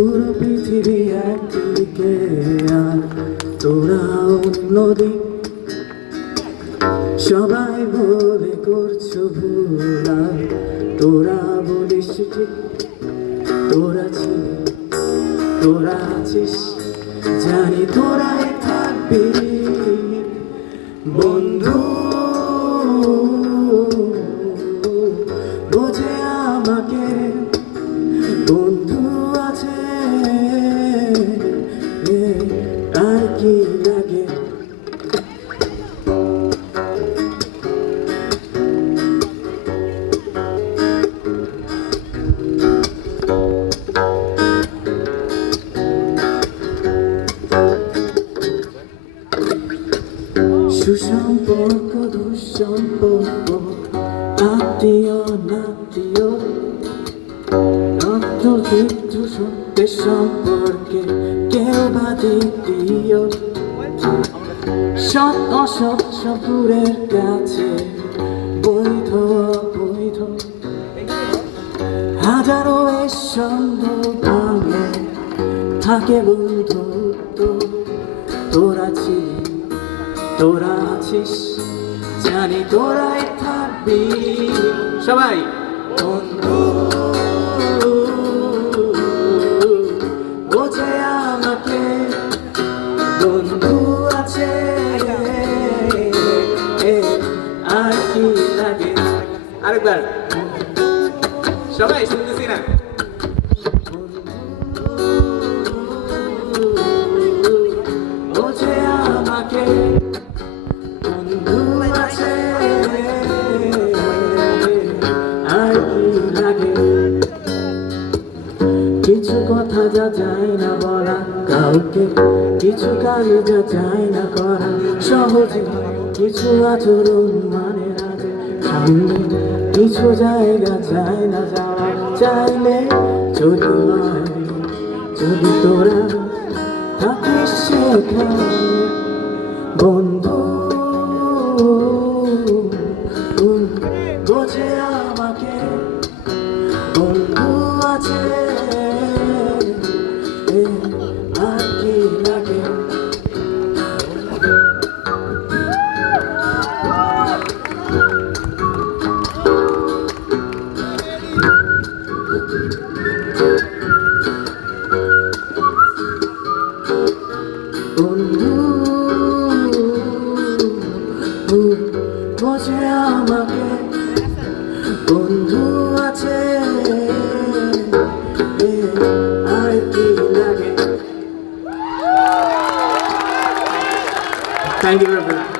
পুরো পৃথিবী একদিকে আর তোরা অন্যদিক। সবাই বলে করছো ভুল আর তোরা বলিস ঠিক। তোরা ছিলি, তোরা আছিস, জানি তোরাই থাকবি বন্ধু। বোঝে আমাকে বন্ধু আছে, আর কি লাগে। সুসম্পর্ক দুঃসম্পর্ক, আত্মীয় নাত্মীয়, রক্তবিদ্যু সত্যের সম্পর্কে কেউ বা দ্বিতীয়। সৎ অসৎ সপুরের কাছে বৈধ অবৈধ, হাজারো এর সন্দেহ ভাঙে থাকে বন্ধুত্ব। তোরা ছিলি, তোরা আছিস, জানি তোরাই থাকবি সবাই বন্ধু। বোঝে আমাকে বন্ধু আছে, আর কি লাগে। আরেকবার সবাই শুনতেছি না। বোঝে আমাকে বন্ধু আছে, আর কি লাগে। কিছু কথা যা যায় না বলা কাউকে, কিছু কাজ যা যায় না করা সহজে, কিছু আচরণ মানে না যে সামনে, কিছু জায়গা যায় না যাওয়া চাইলে। যদি হয়, যদি তোরা থাকিস সেখানে বন্ধু। বোঝে আমাকে বন্ধু আছে, আর কি লাগে। বন্ধু বোঝে আমাকে বন্ধু আছে, আর কি লাগে। Thank you.